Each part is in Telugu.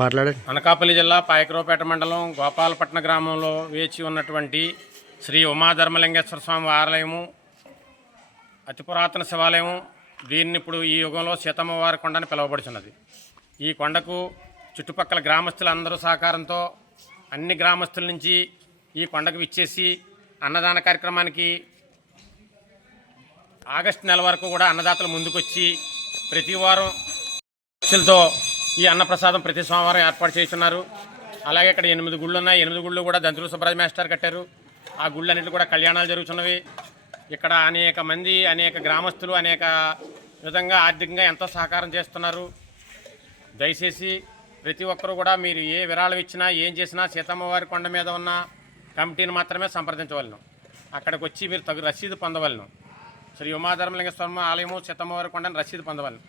మాట్లాడండి. అనకాపల్లి జిల్లా పాయకరావుపేట మండలం గోపాలపట్నం గ్రామంలో వేచి ఉన్నటువంటి శ్రీ ఉమాధర్మలింగేశ్వర స్వామి ఆలయము అతి పురాతన శివాలయము. దీన్ని ఇప్పుడు ఈ యుగంలో సీతమ్మవారి కొండ అని పిలువబడుచున్నది. ఈ కొండకు చుట్టుపక్కల గ్రామస్తులందరూ సహకారంతో అన్ని గ్రామస్తుల నుంచి ఈ కొండకు విచ్చేసి అన్నదాన కార్యక్రమానికి ఆగస్టు నెల వరకు కూడా అన్నదాతలు ముందుకొచ్చి ప్రతి వారం ఖర్చులతో ఈ అన్నప్రసాదం ప్రతి సోమవారం ఏర్పాటు చేస్తున్నారు. అలాగే ఇక్కడ 8 గుళ్ళు ఉన్నాయి. 8 గుళ్ళు కూడా దంతులు సుబ్రాజ్ మాస్టర్ కట్టారు. ఆ గుళ్ళన్నింటిలో కూడా కళ్యాణాలు జరుగుతున్నవి. ఇక్కడ అనేక మంది అనేక గ్రామస్తులు అనేక విధంగా ఆర్థికంగా ఎంతో సహకారం చేస్తున్నారు. దయచేసి ప్రతి ఒక్కరూ కూడా మీరు ఏ విరాళం ఇచ్చినా ఏం చేసినా సీతమ్మవారి కొండ మీద ఉన్న కమిటీని మాత్రమే సంప్రదించవలను. అక్కడికి వచ్చి మీరు తగు రసీదు పొందవలను. శ్రీ ఉమాధర్మలింగేశ్వర ఆలయము సీతమ్మవారి కొండని రసీదు పొందవలను.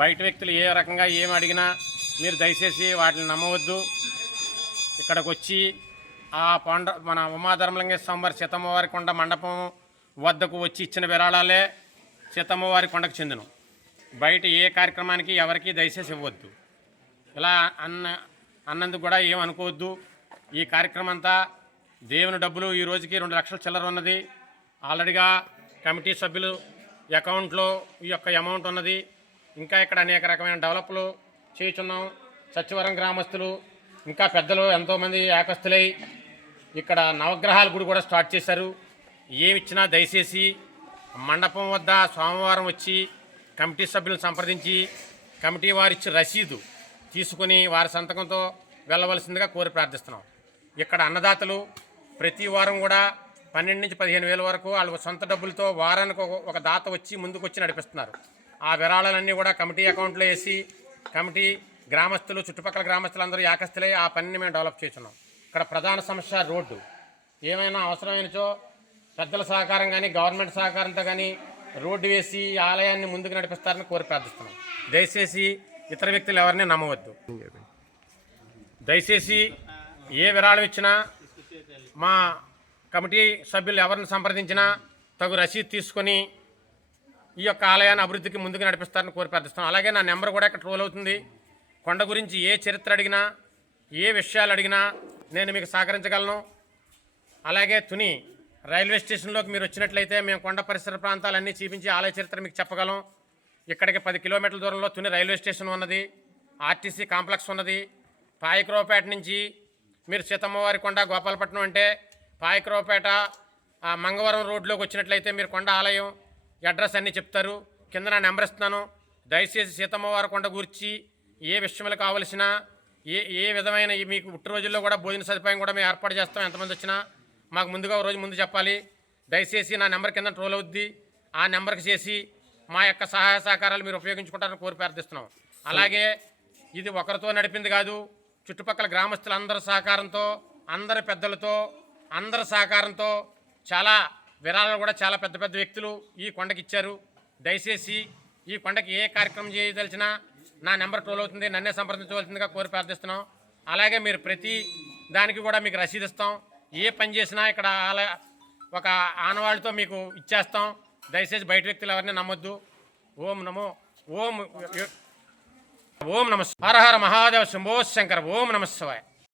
బయట వ్యక్తులు ఏ రకంగా ఏమి అడిగినా మీరు దయచేసి వాటిని నమ్మవద్దు. ఇక్కడికి వచ్చి ఆ కొండ మన ఉమాధర్మలింగేశ్వర వారి సీతమ్మవారి కొండ మండపం వద్దకు వచ్చి ఇచ్చిన విరాళాలే సీతమ్మవారి కొండకు చెందును. బయట ఏ కార్యక్రమానికి ఎవరికి దయచేసి ఇవ్వద్దు. ఇలా అన్నందుకు కూడా ఏం అనుకోవద్దు. ఈ కార్యక్రమం అంతా దేవుని డబ్బులు ఈ రోజుకి 2 లక్షల చిల్లర ఉన్నది. ఆల్రెడీగా కమిటీ సభ్యులు అకౌంట్లో ఈ యొక్క అమౌంట్ ఉన్నది. ఇంకా ఇక్కడ అనేక రకమైన డెవలప్లు చేయుచున్నాం. సచివరం గ్రామస్తులు ఇంకా పెద్దలు ఎంతోమంది ఏకస్తులై ఇక్కడ నవగ్రహాల గుడి కూడా స్టార్ట్ చేశారు. ఏమిచ్చినా దయచేసి మండపం వద్ద సోమవారం వచ్చి కమిటీ సభ్యులను సంప్రదించి కమిటీ వారిచ్చి రసీదు తీసుకుని వారి సంతకంతో వెళ్ళవలసిందిగా కోరి ప్రార్థిస్తున్నాం. ఇక్కడ అన్నదాతలు ప్రతి వారం కూడా 12 నుంచి 15 వేల వరకు వాళ్ళ సొంత డబ్బులతో వారానికి ఒక దాత వచ్చి ముందుకు వచ్చి నడిపిస్తున్నారు. ఆ విరాళాలన్నీ కూడా కమిటీ అకౌంట్లో వేసి కమిటీ గ్రామస్తులు చుట్టుపక్కల గ్రామస్తులందరూ ఏకస్తులై ఆ పనిని మేము డెవలప్ చేస్తున్నాం. ఇక్కడ ప్రధాన సమస్య రోడ్డు. ఏమైనా అవసరమైనచో పెద్దల సహకారం కానీ గవర్నమెంట్ సహకారంతో కానీ రోడ్డు వేసి ఆలయాన్ని ముందుకు నడిపిస్తారని కోరి ప్రార్థిస్తున్నాం. దయచేసి ఇతర వ్యక్తులు ఎవరిని నమ్మవద్దు. దయచేసి ఏ విరాళం ఇచ్చినా మా కమిటీ సభ్యులు ఎవరిని సంప్రదించినా తగు రసీదు తీసుకొని ఈ యొక్క ఆలయాన్ని అభివృద్ధికి ముందుకు నడిపిస్తారని కోరి ప్రార్థిస్తున్నాం. అలాగే నా నెంబర్ కూడా ఇక్కడ ట్రోల్ అవుతుంది. కొండ గురించి ఏ చరిత్ర అడిగినా ఏ విషయాలు అడిగినా నేను మీకు సహకరించగలను. అలాగే తుని రైల్వే స్టేషన్లోకి మీరు వచ్చినట్లయితే మేము కొండ పరిసర ప్రాంతాలన్నీ చూపించి ఆలయ చరిత్ర మీకు చెప్పగలం. ఇక్కడికి 10 కిలోమీటర్ల దూరంలో తుని రైల్వే స్టేషన్ ఉన్నది. ఆర్టీసీ కాంప్లెక్స్ ఉన్నది. పాయకరావుపేట నుంచి మీరు సీతమ్మవారి కొండ గోపాలపట్నం అంటే పాయకరావుపేట మంగవరం రోడ్లోకి వచ్చినట్లయితే మీరు కొండ ఆలయం అడ్రస్ అన్నీ చెప్తారు. కింద నా నెంబర్ ఇస్తున్నాను. దయచేసి సీతమ్మవారి కొండ గురించి ఏ విషయంలో కావలసినా ఏ విధమైన మీకు పుట్టి రోజుల్లో కూడా భోజన సదుపాయం కూడా మేము ఏర్పాటు చేస్తాం. ఎంతమంది వచ్చినా మాకు ముందుగా రోజు ముందు చెప్పాలి. దయచేసి నా నెంబర్ కింద ట్రోల్ అవుద్ది. ఆ నెంబర్కి చేసి మా యొక్క సహాయ సహకారాలు మీరు ఉపయోగించుకుంటారని కోరి ప్రార్థిస్తున్నాం. అలాగే ఇది ఒకరితో నడిపింది కాదు. చుట్టుపక్కల గ్రామస్తులందరి సహకారంతో అందరి పెద్దలతో అందరి సహకారంతో చాలా విరాళాలు కూడా చాలా పెద్ద పెద్ద వ్యక్తులు ఈ కొండకి ఇచ్చారు. దయచేసి ఈ కొండకి ఏ కార్యక్రమం చేయదలిచినా నా నెంబర్ ట్రోల్ అవుతుంది. నన్నే సంప్రదించవలసిందిగా కోరి ప్రార్థిస్తున్నాం. అలాగే మీరు ప్రతి దానికి కూడా మీకు రసీదు ఇస్తాం. ఏ పని చేసినా ఇక్కడ ఒక ఆనవాళ్ళతో మీకు ఇచ్చేస్తాం. దయచేసి బయట వ్యక్తులు ఎవరిని నమ్మొద్దు. ఓం నమ హర హర మహాదేవ శంభో శంకర. ఓం నమ శివాయ.